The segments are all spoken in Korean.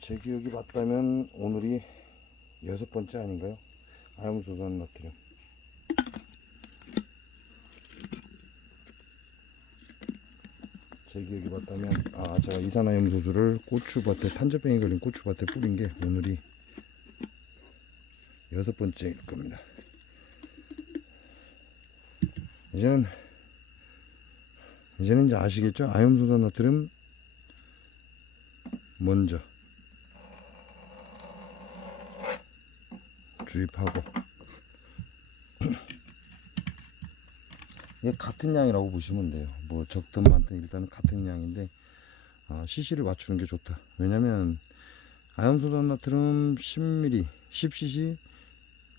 제 기억이 맞다면 오늘이 6번째 아닌가요? 아염소산 나트륨. 제 기억이 맞다면 제가 이산화염소수를 고추밭에, 탄저병이 걸린 고추밭에 뿌린 게 오늘이 6번째일 겁니다. 이제는 이제 아시겠죠? 아염소산 나트륨 먼저 주입하고, 이게 같은 양이라고 보시면 돼요. 뭐 적든 많든 일단은 같은 양인데 CC를 맞추는 게 좋다. 왜냐면 아염소산 나트륨 10ml, 10cc,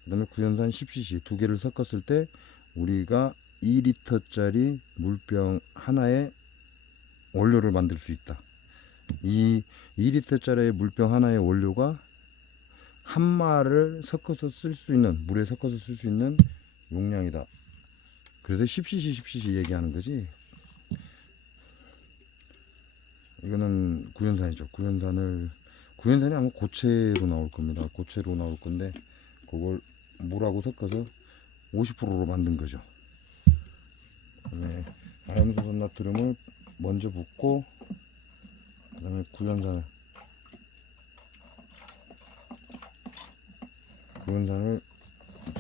그 다음에 구연산 10cc 두 개를 섞었을 때 우리가 2리터짜리 물병 하나에 원료를 만들 수 있다. 이 2리터짜리 물병 하나의 원료가 한 마를 섞어서 쓸 수 있는, 물에 섞어서 쓸 수 있는 용량이다. 그래서 10cc 10cc 얘기하는 거지. 이거는 구연산이죠. 구연산이 아마 고체로 나올 겁니다. 고체로 나올 건데 그걸 물하고 섞어서 50%로 만든 거죠. 그다음에 아염소산 나트륨을 먼저 붓고, 그다음에 구연산을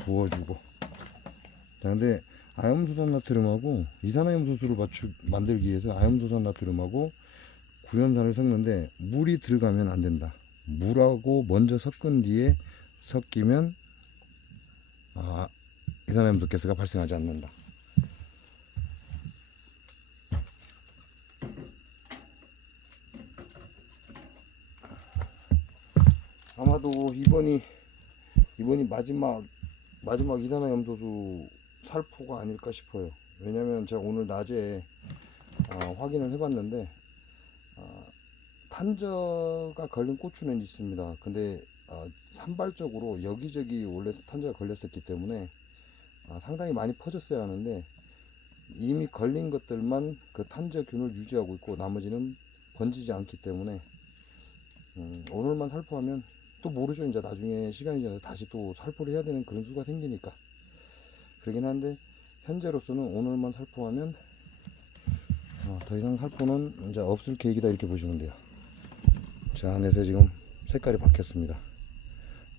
부어주고. 자, 근데 아염소산 나트륨하고 이산화염소수를 만들기 위해서 아염소산 나트륨하고 구연산을 섞는데 물이 들어가면 안 된다. 물하고 먼저 섞은 뒤에 섞이면 이산화염소 가스가 발생하지 않는다. 아마도 이번이 마지막 이산화염소수 살포가 아닐까 싶어요. 왜냐면 제가 오늘 낮에 확인을 해봤는데 탄저가 걸린 고추는 있습니다. 근데 산발적으로 여기저기 원래 탄저가 걸렸었기 때문에 상당히 많이 퍼졌어야 하는데, 이미 걸린 것들만 그 탄저균을 유지하고 있고 나머지는 번지지 않기 때문에 오늘만 살포하면 또 모르죠. 이제 나중에 시간이 지나서 다시 또 살포를 해야 되는 그런 수가 생기니까. 그러긴 한데 현재로서는 오늘만 살포하면 더 이상 살포는 이제 없을 계획이다, 이렇게 보시면 돼요. 저 안에서 지금 색깔이 바뀌었습니다.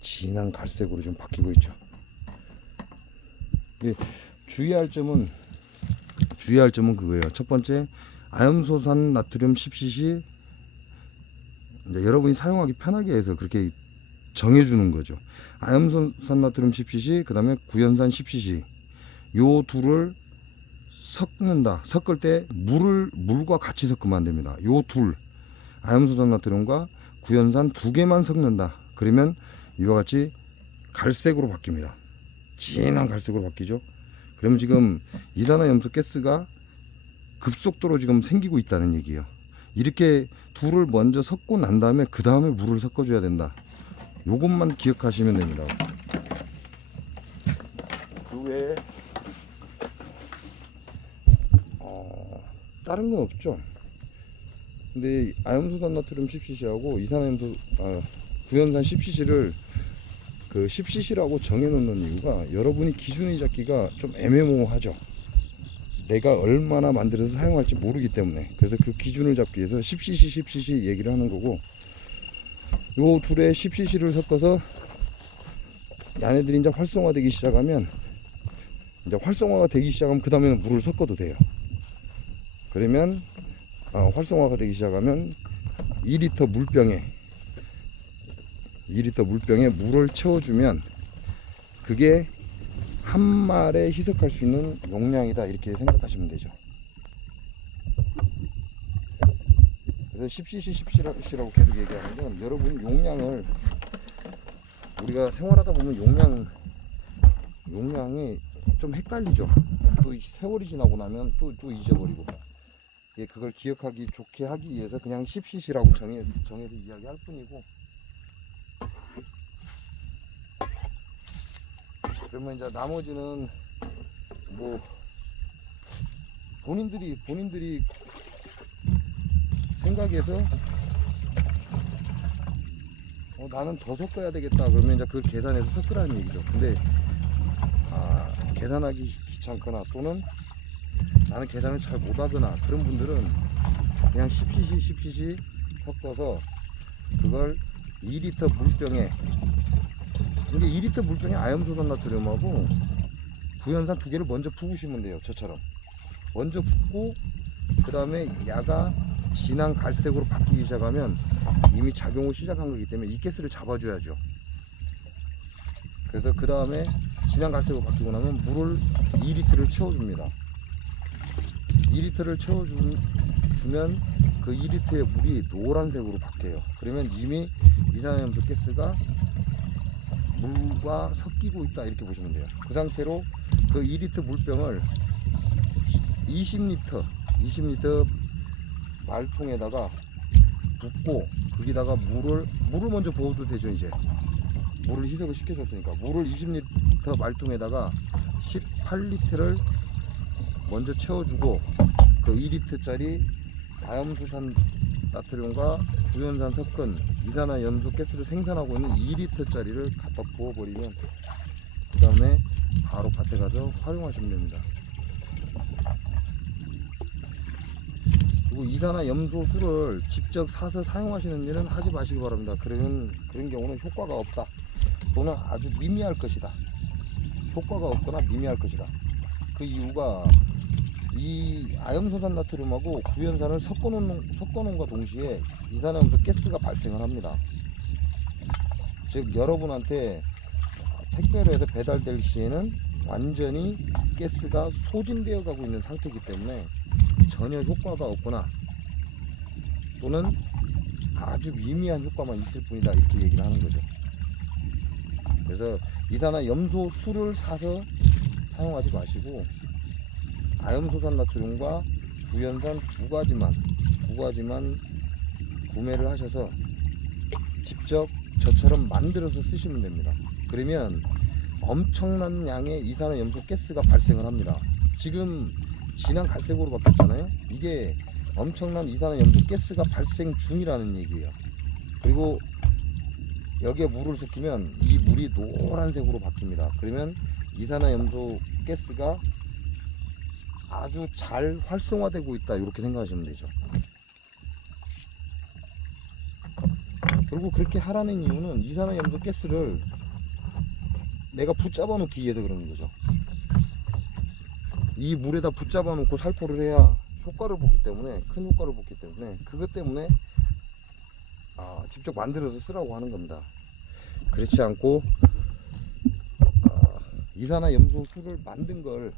진한 갈색으로 좀 바뀌고 있죠. 주의할 점은 그거예요. 첫 번째, 아염소산 나트륨 10cc 이제 여러분이 사용하기 편하게 해서 그렇게 정해주는 거죠. 아염소산 나트륨 10cc, 그 다음에 구연산 10cc, 요 둘을 섞는다. 섞을 때 물과 같이 섞으면 안 됩니다. 요 둘, 아염소산 나트륨과 구연산 두 개만 섞는다. 그러면 이와 같이 갈색으로 바뀝니다. 진한 갈색으로 바뀌죠. 그러면 지금 이산화염소 가스가 급속도로 지금 생기고 있다는 얘기예요. 이렇게 둘을 먼저 섞고 난 다음에 그 다음에 물을 섞어줘야 된다. 요것만 기억하시면 됩니다. 그 외에 다른 건 없죠. 근데 아염소산 나트륨 10cc하고 구연산 10cc를 그 10cc라고 정해놓는 이유가, 여러분이 기준이 잡기가 좀 애매모호하죠. 내가 얼마나 만들어서 사용할지 모르기 때문에. 그래서 그 기준을 잡기 위해서 10cc 10cc 얘기를 하는 거고, 요 둘에 10cc를 섞어서 얘네들이 이제 활성화되기 시작하면 그 다음에는 물을 섞어도 돼요. 그러면 활성화가 되기 시작하면 2리터 물병에 물을 채워주면 그게 한 말에 희석할 수 있는 용량이다, 이렇게 생각하시면 되죠. 그래서 10cc 10cc라고 계속 얘기하는 건, 여러분 용량을, 우리가 생활하다 보면 용량이 좀 헷갈리죠. 또 세월이 지나고 나면 또 잊어버리고. 그걸 기억하기 좋게 하기 위해서 그냥 10cc라고 정해서 이야기할 뿐이고, 그러면 이제 나머지는 뭐 본인들이 생각해서 나는 더 섞어야 되겠다 그러면 이제 그걸 계산해서 섞으라는 얘기죠. 근데 계산하기 귀찮거나 또는 나는 계산을 잘 못하거나 그런 분들은 그냥 10cc 섞어서 그걸 2리터 물병에, 이게 2리터 물병에 아염소산 나트륨하고 구연산 두 개를 먼저 푸으시면 돼요. 저처럼 먼저 붓고 그 다음에 야가 진한 갈색으로 바뀌기 시작하면 이미 작용을 시작한 거기 때문에 이 가스를 잡아줘야죠. 그래서 그 다음에 진한 갈색으로 바뀌고 나면 물을 2리터를 채워줍니다. 2리터를 채워주면 그 2리터의 물이 노란색으로 바뀌어요. 그러면 이미 이산화염소 가스가 물과 섞이고 있다 이렇게 보시면 돼요. 그 상태로 그 2리터 물병을 20리터 말통에다가 붓고 거기다가 물을 먼저 부어도 되죠. 이제 물을 희석을 시켜줬으니까 물을 20리터 말통에다가 18리터를 먼저 채워주고 그 2리터짜리 아염소산 나트륨과 구연산 섞은 이산화염소 가스를 생산하고 있는 2리터짜리를 갖다 부어버리면 그 다음에 바로 밭에 가서 활용하시면 됩니다. 그리고 이산화염소수를 직접 사서 사용하시는 일은 하지 마시기 바랍니다. 그런 경우는 효과가 없다 또는 아주 미미할 것이다. 효과가 없거나 미미할 것이다. 그 이유가 이 아염소산 나트륨하고 구연산을 섞어놓은과 동시에 이산화염소 가스가 발생을 합니다. 즉 여러분한테 택배로 해서 배달될 시에는 완전히 가스가 소진되어 가고 있는 상태이기 때문에 전혀 효과가 없거나 또는 아주 미미한 효과만 있을 뿐이다 이렇게 얘기를 하는 거죠. 그래서 이산화염소수를 사서 사용하지 마시고 아염소산 나트륨과 구연산 두 가지만 구매를 하셔서 직접 저처럼 만들어서 쓰시면 됩니다. 그러면 엄청난 양의 이산화염소 가스가 발생을 합니다. 지금 진한 갈색으로 바뀌었잖아요. 이게 엄청난 이산화염소 가스가 발생 중이라는 얘기예요. 그리고 여기에 물을 섞이면 이 물이 노란색으로 바뀝니다. 그러면 이산화염소 가스가 아주 잘 활성화되고 있다 이렇게 생각하시면 되죠. 결국 그렇게 하라는 이유는 이산화염소 가스를 내가 붙잡아 놓기 위해서 그러는 거죠. 이 물에다 붙잡아 놓고 살포를 해야 효과를 보기 때문에, 큰 효과를 보기 때문에, 그것 때문에 직접 만들어서 쓰라고 하는 겁니다. 그렇지 않고 이산화염소수를 만든 걸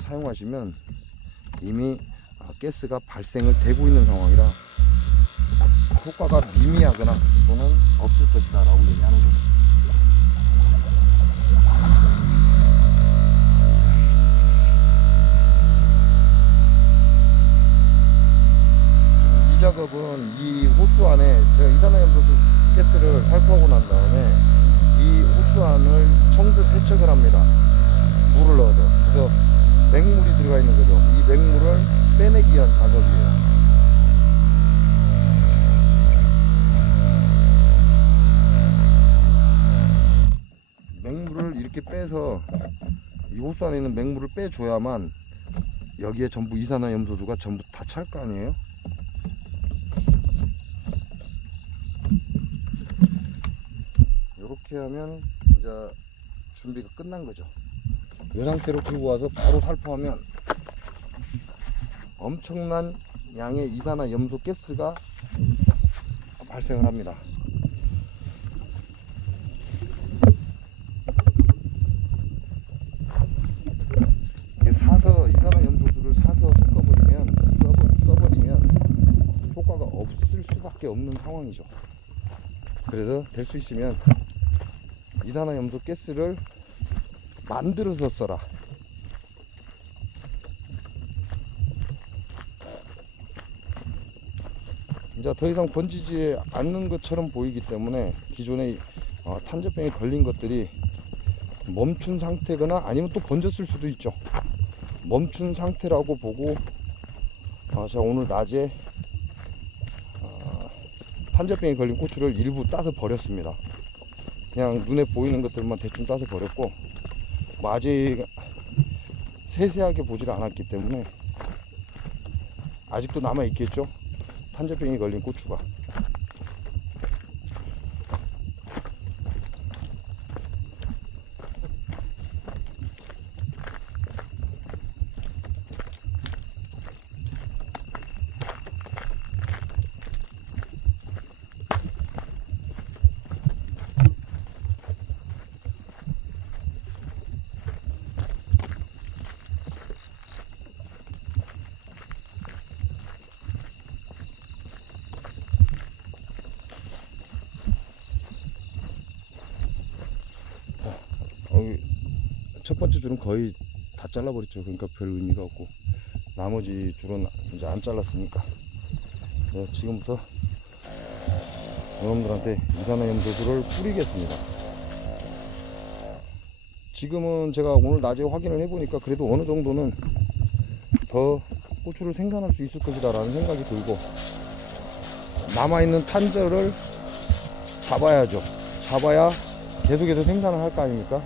사용하시면 이미 가스가 발생을 되고 있는 상황이라 효과가 미미하거나 또는 없을 것이다 라고 얘기하는 거죠. 이 작업은 이 호스 안에 제가 이산화염소 가스를 살포하고 난 다음에 이 호스 안을 청소 세척을 합니다. 물을 넣어서. 그래서 맹물이 들어가 있는 거죠. 이 맹물을 빼내기 위한 작업이에요. 맹물을 이렇게 빼서 이 호스 안에 있는 맹물을 빼줘야만 여기에 전부 이산화염소수가 전부 다 찰 거 아니에요. 이렇게 하면 이제 준비가 끝난 거죠. 이 상태로 들고 와서 바로 살포하면 엄청난 양의 이산화염소 가스가 발생을 합니다. 사서 이산화염소수를 사서 써버리면 효과가 없을 수밖에 없는 상황이죠. 그래서 될 수 있으면 이산화염소 가스를 만들어서 써라. 이제 더 이상 번지지 않는 것처럼 보이기 때문에 기존에 탄저병에 걸린 것들이 멈춘 상태거나 아니면 또 번졌을 수도 있죠. 멈춘 상태라고 보고 제가 오늘 낮에 탄저병에 걸린 고추를 일부 따서 버렸습니다. 그냥 눈에 보이는 것들만 대충 따서 버렸고, 뭐 아직 세세하게 보질 않았기 때문에 아직도 남아 있겠죠, 탄저병에 걸린 고추가. 첫 번째 줄은 거의 다 잘라버렸죠. 그러니까 별 의미가 없고, 나머지 줄은 이제 안 잘랐으니까 지금부터 여러분들한테 이산화염소수를 뿌리겠습니다. 지금은 제가 오늘 낮에 확인을 해보니까 그래도 어느 정도는 더 고추를 생산할 수 있을 것이다 라는 생각이 들고, 남아있는 탄저를 잡아야죠. 잡아야 계속해서 생산을 할 거 아닙니까?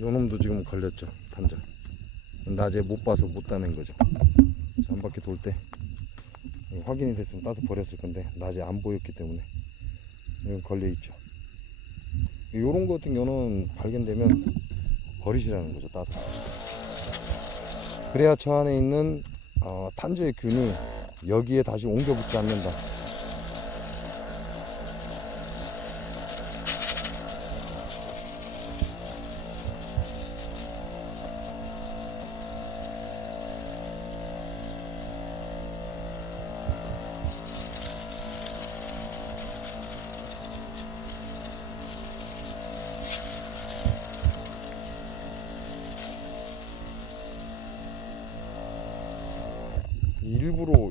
요놈도 지금 걸렸죠, 탄저. 낮에 못 봐서 못 따낸 거죠. 한 바퀴 돌 때 확인이 됐으면 따서 버렸을 건데 낮에 안 보였기 때문에 여기 걸려 있죠. 요런 거 같은 경우는 발견되면 버리시라는 거죠, 따서. 그래야 저 안에 있는 탄저의 균이 여기에 다시 옮겨 붙지 않는다.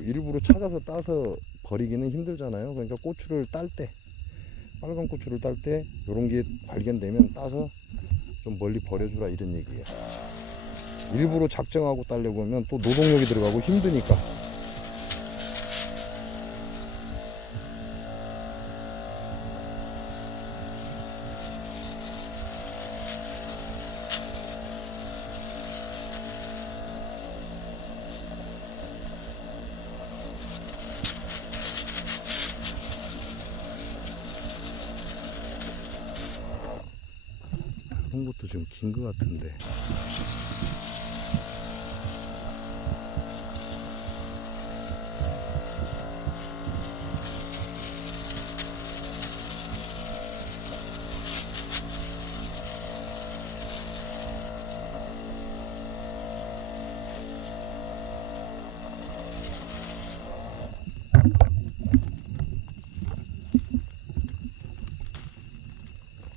일부러 찾아서 따서 버리기는 힘들잖아요. 그러니까 고추를 딸 때, 빨간 고추를 딸 때 요런 게 발견되면 따서 좀 멀리 버려주라, 이런 얘기예요. 일부러 작정하고 따려고 하면 또 노동력이 들어가고 힘드니까. 이런 것도 좀 긴 것 같은데.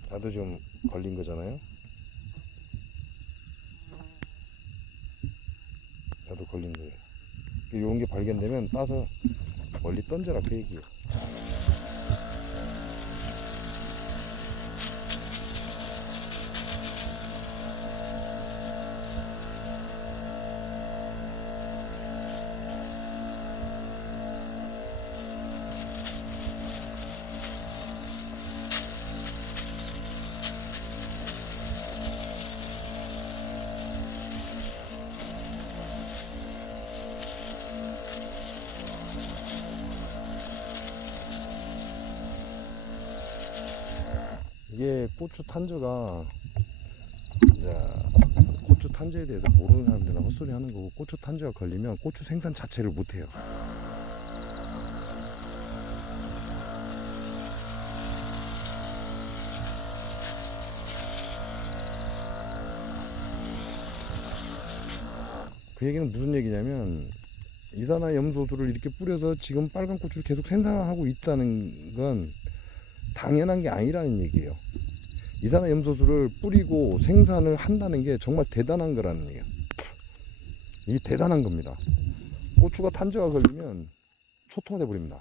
나도 좀 걸린 거잖아요. 나도 걸린 거예요. 이런 게 발견되면 따서 멀리 던져라 그 얘기예요. 이게 고추 탄저가, 고추 탄저에 대해서 모르는 사람들은 헛소리 하는 거고, 고추 탄저가 걸리면 고추 생산 자체를 못해요. 그 얘기는 무슨 얘기냐면, 이산화염소수를 이렇게 뿌려서 지금 빨간 고추를 계속 생산하고 있다는 건 당연한 게 아니라는 얘기예요. 이산화염소수를 뿌리고 생산을 한다는 게 정말 대단한 거라는 얘기예요. 이게 대단한 겁니다. 고추가 탄저가 걸리면 초토화돼 버립니다.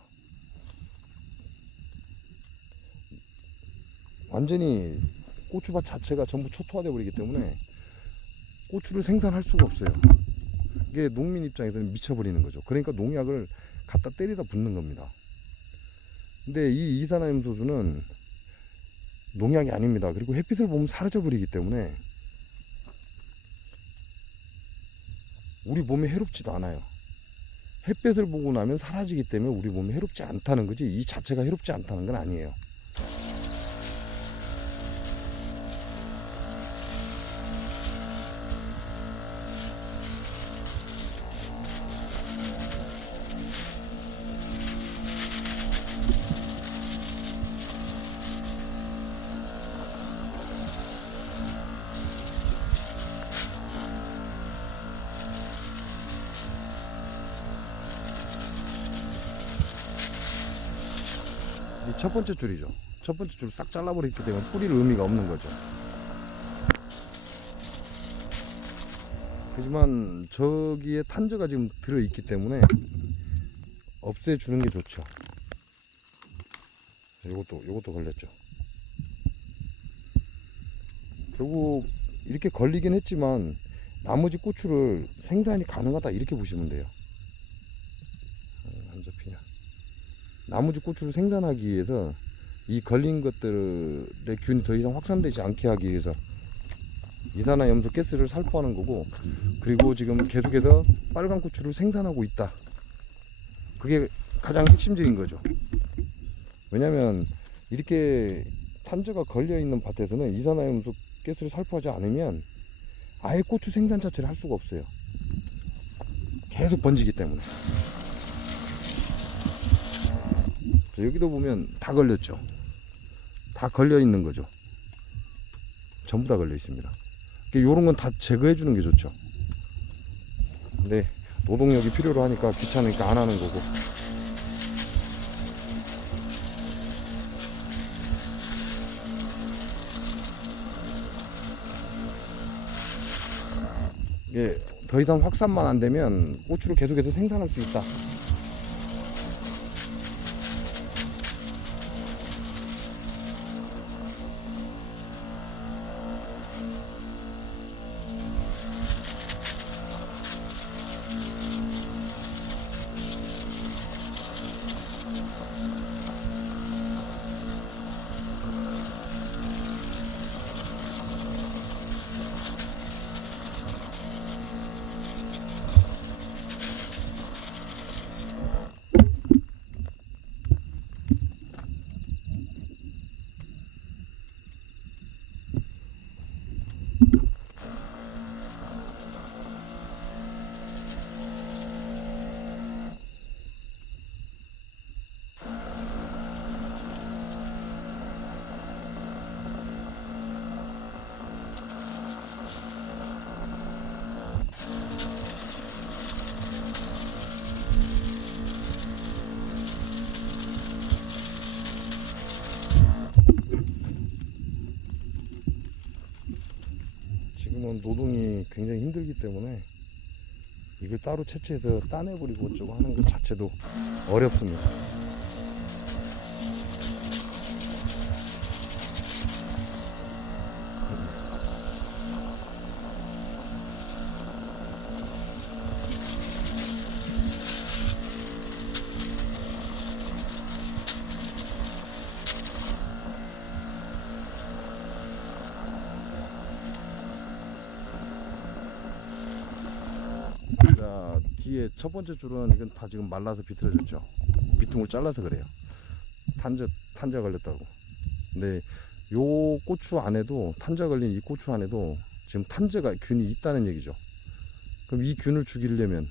완전히 고추밭 자체가 전부 초토화돼 버리기 때문에 고추를 생산할 수가 없어요. 이게 농민 입장에서는 미쳐버리는 거죠. 그러니까 농약을 갖다 때리다 붓는 겁니다. 근데 이 이산화염소수는 농약이 아닙니다. 그리고 햇빛을 보면 사라져 버리기 때문에 우리 몸에 해롭지도 않아요. 햇빛을 보고 나면 사라지기 때문에 우리 몸에 해롭지 않다는 거지, 이 자체가 해롭지 않다는 건 아니에요. 이 첫 번째 줄이죠. 첫 번째 줄 싹 잘라버렸기 때문에 뿌릴 의미가 없는 거죠. 하지만 저기에 탄저가 지금 들어있기 때문에 없애주는 게 좋죠. 요것도 걸렸죠. 결국 이렇게 걸리긴 했지만 나머지 고추를 생산이 가능하다 이렇게 보시면 돼요. 안 잡히냐. 나머지 고추를 생산하기 위해서 이 걸린 것들의 균이 더 이상 확산되지 않게 하기 위해서 이산화염소 가스를 살포하는 거고, 그리고 지금 계속해서 빨간 고추를 생산하고 있다. 그게 가장 핵심적인 거죠. 왜냐면 이렇게 탄저가 걸려 있는 밭에서는 이산화염소 가스를 살포하지 않으면 아예 고추 생산 자체를 할 수가 없어요. 계속 번지기 때문에. 여기도 보면 다 걸렸죠. 다 걸려 있는 거죠. 전부 다 걸려 있습니다. 요런 건 다 제거해 주는 게 좋죠. 근데 노동력이 필요로 하니까 귀찮으니까 안 하는 거고. 이게 더 이상 확산만 안 되면 고추를 계속해서 생산할 수 있다. 이건 노동이 굉장히 힘들기 때문에 이걸 따로 채취해서 따내버리고 어쩌고 하는 것 자체도 어렵습니다. 자, 뒤에 첫 번째 줄은 이건 다 지금 말라서 비틀어졌죠. 비퉁을 잘라서 그래요. 탄저 걸렸다고. 근데 요 고추 안에도, 탄저 걸린 이 고추 안에도 지금 균이 있다는 얘기죠. 그럼 이 균을 죽이려면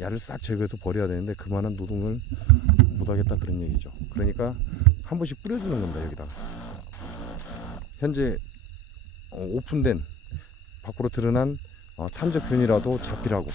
야를 싹 제거해서 버려야 되는데 그만한 노동을 못하겠다 그런 얘기죠. 그러니까 한 번씩 뿌려주는 겁니다. 여기다가 현재 오픈된, 밖으로 드러난 탄저균이라도 잡히라고.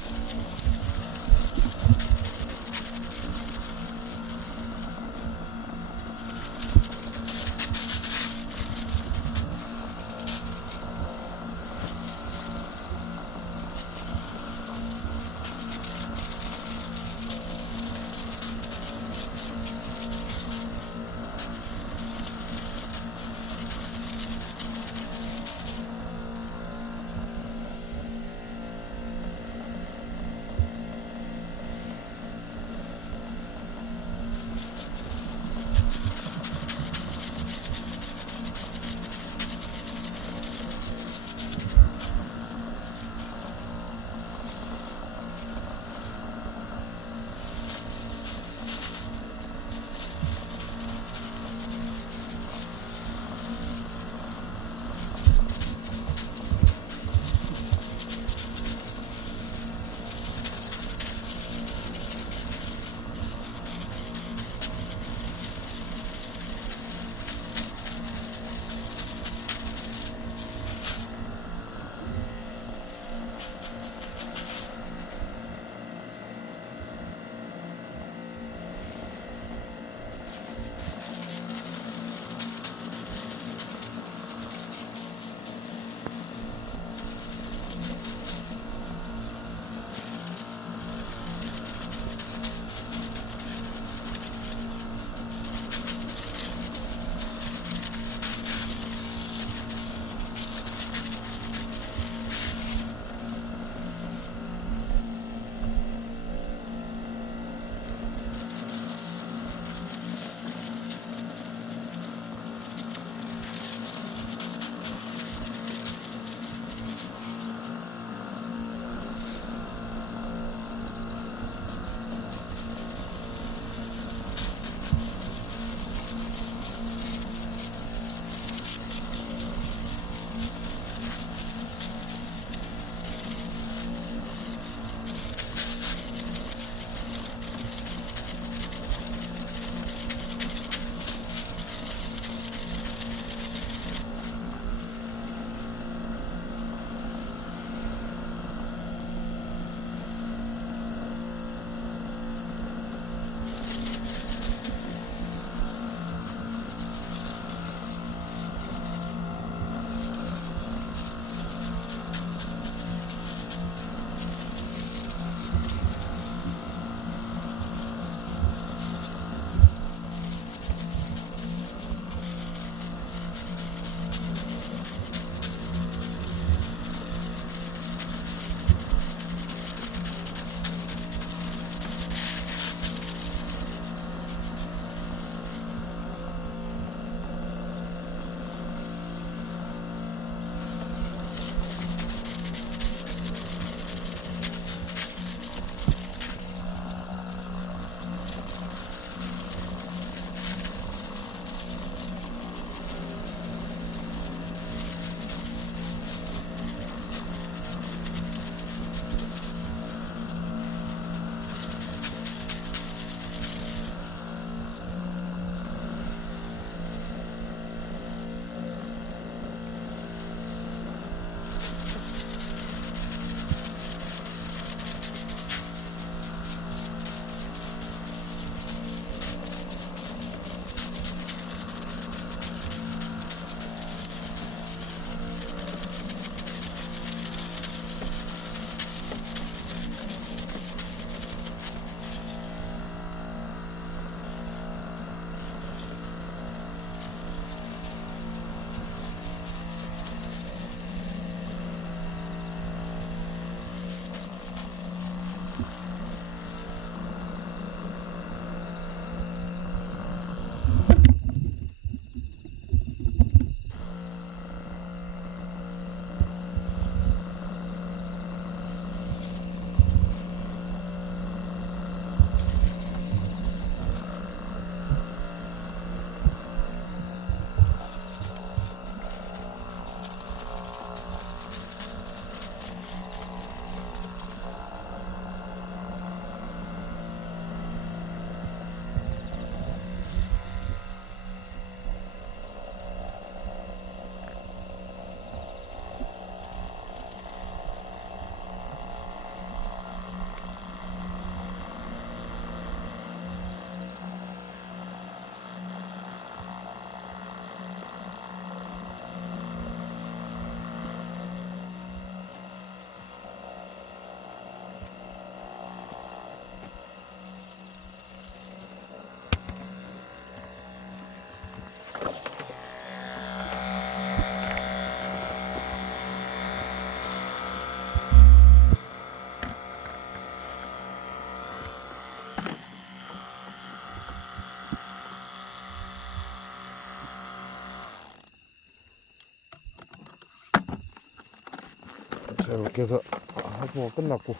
이렇게 해서 살포가 끝났고,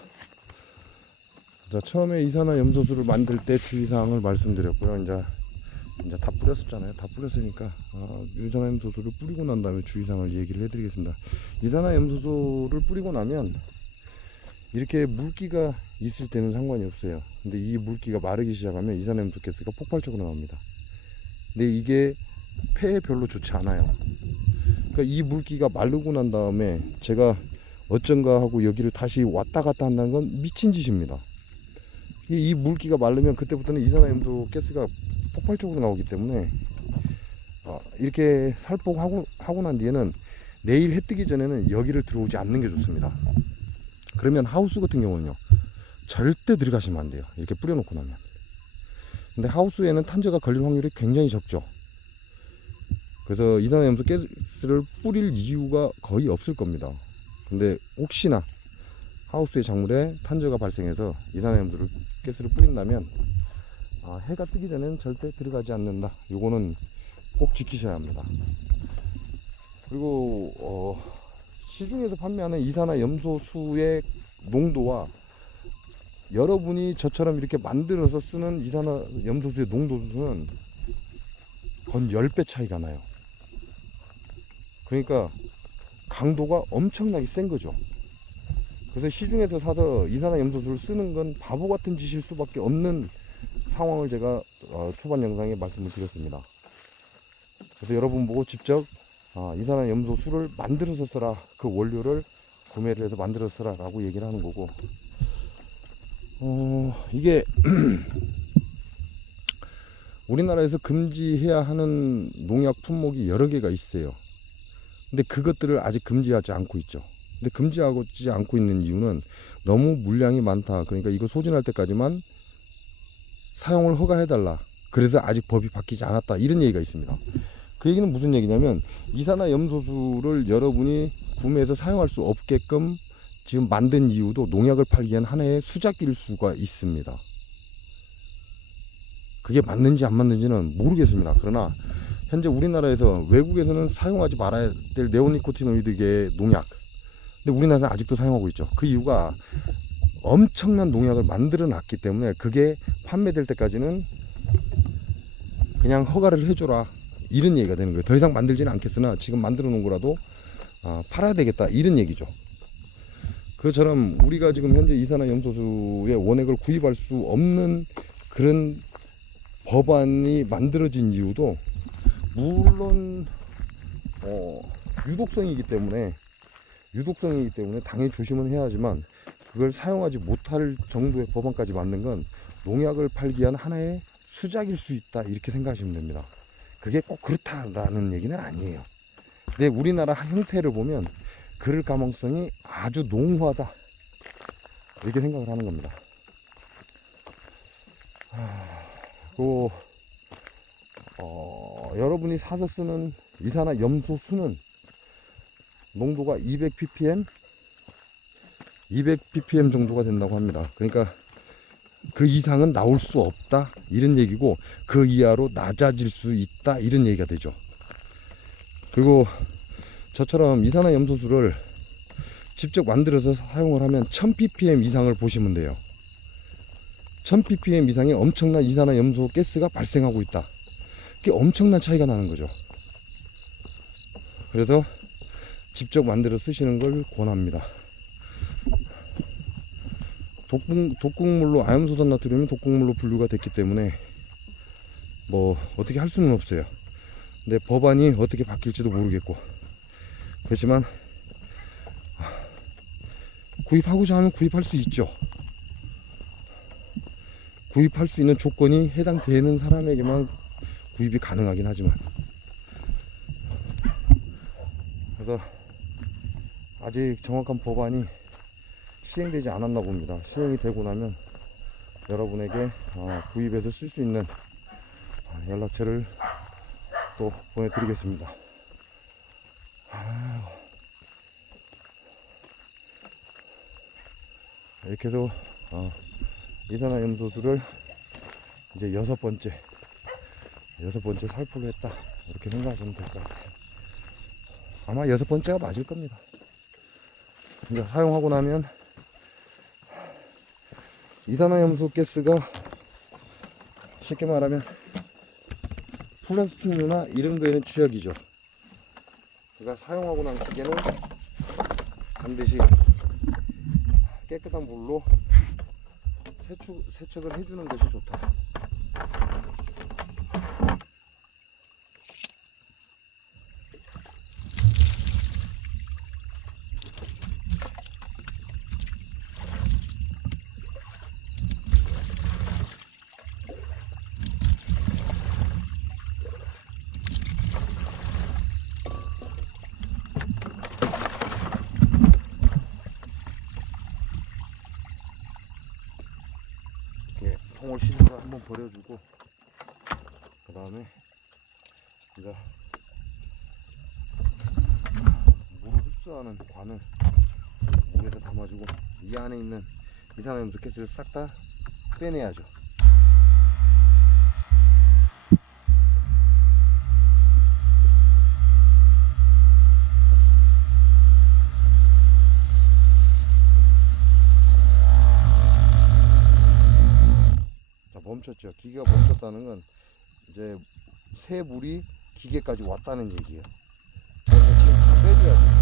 자, 처음에 이산화염소수를 만들 때 주의사항을 말씀드렸고요. 이제 다 뿌렸었잖아요. 다 뿌렸으니까 이산화염소수를 뿌리고 난 다음에 주의사항을 얘기를 해드리겠습니다. 이산화염소수를 뿌리고 나면 이렇게 물기가 있을 때는 상관이 없어요. 근데 이 물기가 마르기 시작하면 이산화염소 가스가 폭발적으로 나옵니다. 근데 이게 폐에 별로 좋지 않아요. 그러니까 이 물기가 마르고 난 다음에 제가 어쩐가 하고 여기를 다시 왔다 갔다 한다는 건 미친 짓입니다. 이 물기가 마르면 그때부터는 이산화염소 가스가 폭발적으로 나오기 때문에 이렇게 살포하고 난 뒤에는 내일 해 뜨기 전에는 여기를 들어오지 않는 게 좋습니다. 그러면 하우스 같은 경우는요, 절대 들어가시면 안 돼요. 이렇게 뿌려놓고 나면. 근데 하우스에는 탄저가 걸릴 확률이 굉장히 적죠. 그래서 이산화염소 가스를 뿌릴 이유가 거의 없을 겁니다. 근데 혹시나 하우스의 작물에 탄저가 발생해서 이산화염소 가스를 뿌린다면 해가 뜨기 전에는 절대 들어가지 않는다. 요거는 꼭 지키셔야 합니다. 그리고 시중에서 판매하는 이산화염소수의 농도와 여러분이 저처럼 이렇게 만들어서 쓰는 이산화염소수의 농도는 건 10배 차이가 나요. 그러니까 강도가 엄청나게 센 거죠. 그래서 시중에서 사서 이산화염소수를 쓰는 건 바보 같은 짓일 수밖에 없는 상황을 제가 초반 영상에 말씀을 드렸습니다. 그래서 여러분 보고 직접 이산화염소수를 만들어서 써라, 그 원료를 구매를 해서 만들어서 써라 라고 얘기를 하는 거고, 이게 우리나라에서 금지해야 하는 농약 품목이 여러 개가 있어요. 근데 그것들을 아직 금지하지 않고 있죠. 근데 금지하지 않고 있는 이유는 너무 물량이 많다. 그러니까 이거 소진할 때까지만 사용을 허가해달라. 그래서 아직 법이 바뀌지 않았다. 이런 얘기가 있습니다. 그 얘기는 무슨 얘기냐면 이산화염소수를 여러분이 구매해서 사용할 수 없게끔 지금 만든 이유도 농약을 팔기 위한 하나의 수작일 수가 있습니다. 그게 맞는지 안 맞는지는 모르겠습니다. 그러나 현재 우리나라에서, 외국에서는 사용하지 말아야 될 네오니코티노이드계 농약, 근데 우리나라는 아직도 사용하고 있죠. 그 이유가 엄청난 농약을 만들어 놨기 때문에 그게 판매될 때까지는 그냥 허가를 해줘라, 이런 얘기가 되는 거예요. 더 이상 만들지는 않겠으나 지금 만들어 놓은 거라도 팔아야 되겠다, 이런 얘기죠. 그처럼 우리가 지금 현재 이산화염소수의 원액을 구입할 수 없는 그런 법안이 만들어진 이유도 물론 유독성이기 때문에 당연히 조심은 해야 하지만, 그걸 사용하지 못할 정도의 법안까지 만든 건 농약을 팔기 위한 하나의 수작일 수 있다, 이렇게 생각하시면 됩니다. 그게 꼭 그렇다라는 얘기는 아니에요. 근데 우리나라 형태를 보면 그럴 가능성이 아주 농후하다, 이렇게 생각을 하는 겁니다. 그 여러분이 사서 쓰는 이산화염소수는 농도가 200ppm 정도가 된다고 합니다. 그러니까 그 이상은 나올 수 없다, 이런 얘기고, 그 이하로 낮아질 수 있다, 이런 얘기가 되죠. 그리고 저처럼 이산화염소수를 직접 만들어서 사용을 하면 1000ppm 이상을 보시면 돼요. 1000ppm 이상의 엄청난 이산화염소 가스가 발생하고 있다. 그게 엄청난 차이가 나는 거죠. 그래서 직접 만들어 쓰시는 걸 권합니다. 독극물로, 아염소산 나트륨이 독극물로 분류가 됐기 때문에 뭐 어떻게 할 수는 없어요. 근데 법안이 어떻게 바뀔지도 모르겠고, 그렇지만 구입하고자 하면 구입할 수 있죠. 구입할 수 있는 조건이 해당되는 사람에게만 구입이 가능하긴 하지만, 그래서 아직 정확한 법안이 시행되지 않았나 봅니다. 시행이 되고 나면 여러분에게 구입해서 쓸 수 있는 연락처를 또 보내드리겠습니다. 이렇게 해서 이산화염소수를 이제 여섯 번째 살포를 했다, 이렇게 생각하시면 될 것 같아요. 아마 여섯 번째가 맞을 겁니다. 이제 사용하고 나면 이산화염소 가스가 쉽게 말하면 플라스틱류나 이런 거에는 취약이죠. 그러니까 사용하고 난 기계는 반드시 깨끗한 물로 세척을 해주는 것이 좋다. 이렇게 통을 씻어서 한번 버려주고, 그 다음에 이제 물을 흡수하는 관을 물에다 담아주고, 이 안에 있는 이산화염소 가스를 싹 다 빼내야죠. 자, 멈췄죠. 기계가 멈췄다는 건 이제 새 물이 기계까지 왔다는 얘기예요. 그래서 지금 다 빼줘야 돼.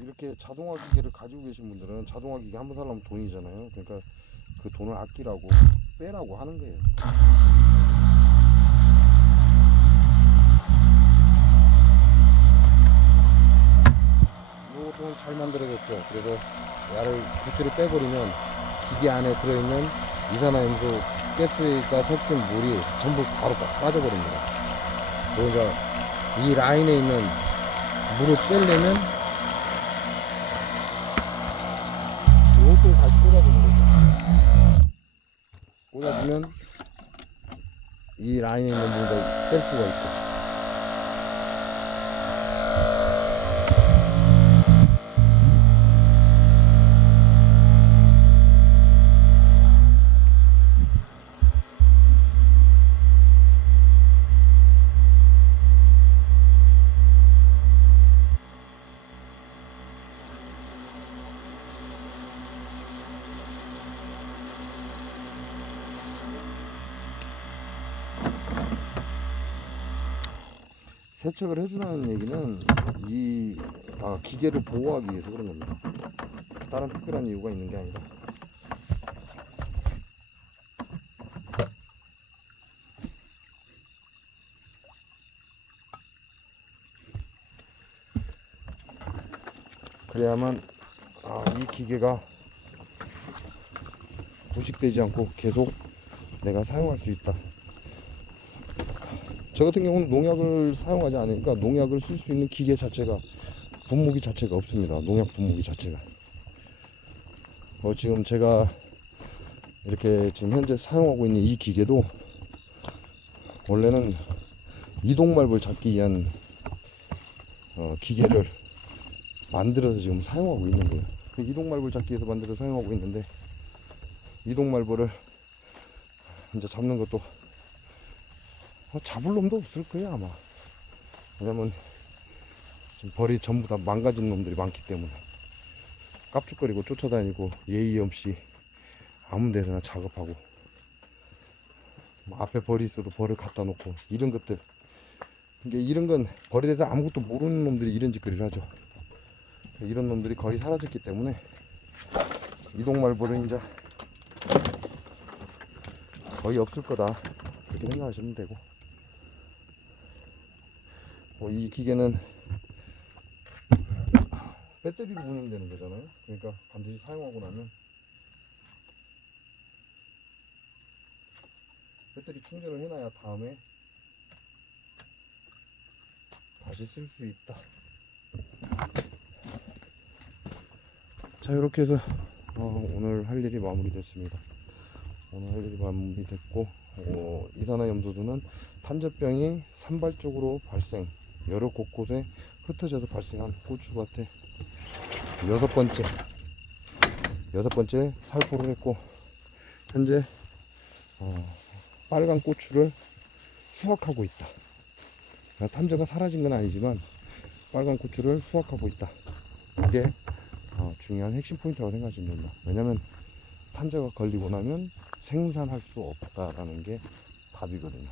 이렇게 자동화 기계를 가지고 계신 분들은 자동화 기계 한 번 사려면 돈이잖아요. 그러니까 그 돈을 아끼라고 빼라고 하는 거예요. 이것도 잘 만들어졌죠. 그래서 야를 굿즈를 빼버리면 기계 안에 들어있는 이산화염소 가스가 섞인 물이 전부 바로 빠져버립니다. 그러니까 이 라인에 있는 물을 빼려면 이것도 다시 꽂아주는 거죠. 꽂아주면 이 라인에 있는 물을 뺄 수가 있고. 세척을 해주라는 얘기는 이 기계를 보호하기 위해서 그런 겁니다. 다른 특별한 이유가 있는 게 아니라. 그래야만 이 기계가 부식되지 않고 계속 내가 사용할 수 있다. 저 같은 경우는 농약을 사용하지 않으니까 농약을 쓸 수 있는 기계 자체가, 분무기 자체가 없습니다. 농약 분무기 자체가. 지금 제가 이렇게 지금 현재 사용하고 있는 이 기계도 원래는 이동말벌 잡기 위한 기계를 만들어서 지금 사용하고 있는 거예요. 그 이동말벌 잡기 위해서 만들어서 사용하고 있는데, 이동말벌을 이제 잡는 것도 잡을 놈도 없을 거예요 아마. 왜냐면 지금 벌이 전부 다 망가진 놈들이 많기 때문에 깝죽거리고 쫓아다니고 예의 없이 아무 데서나 작업하고, 앞에 벌이 있어도 벌을 갖다 놓고 이런 것들 이게 이런 건 벌에 대해서 아무것도 모르는 놈들이 이런 짓거리를 하죠. 이런 놈들이 거의 사라졌기 때문에 이동말벌은 이제 거의 없을 거다, 그렇게 생각하시면 되고, 이 기계는 배터리로 운영되는 거잖아요. 그러니까 반드시 사용하고 나면 배터리 충전을 해놔야 다음에 다시 쓸 수 있다. 자, 이렇게 해서 오늘 할 일이 마무리됐습니다. 오늘 할 일이 마무리됐고, 이산화염소주는 탄저병이 산발적으로 발생, 여러 곳곳에 흩어져서 발생한 고추밭에 여섯 번째 살포를 했고, 현재 빨간 고추를 수확하고 있다. 탄저가 사라진 건 아니지만 빨간 고추를 수확하고 있다. 이게 중요한 핵심 포인트라고 생각하시면 된다. 왜냐면 탄저가 걸리고 나면 생산할 수 없다라는 게 답이거든요.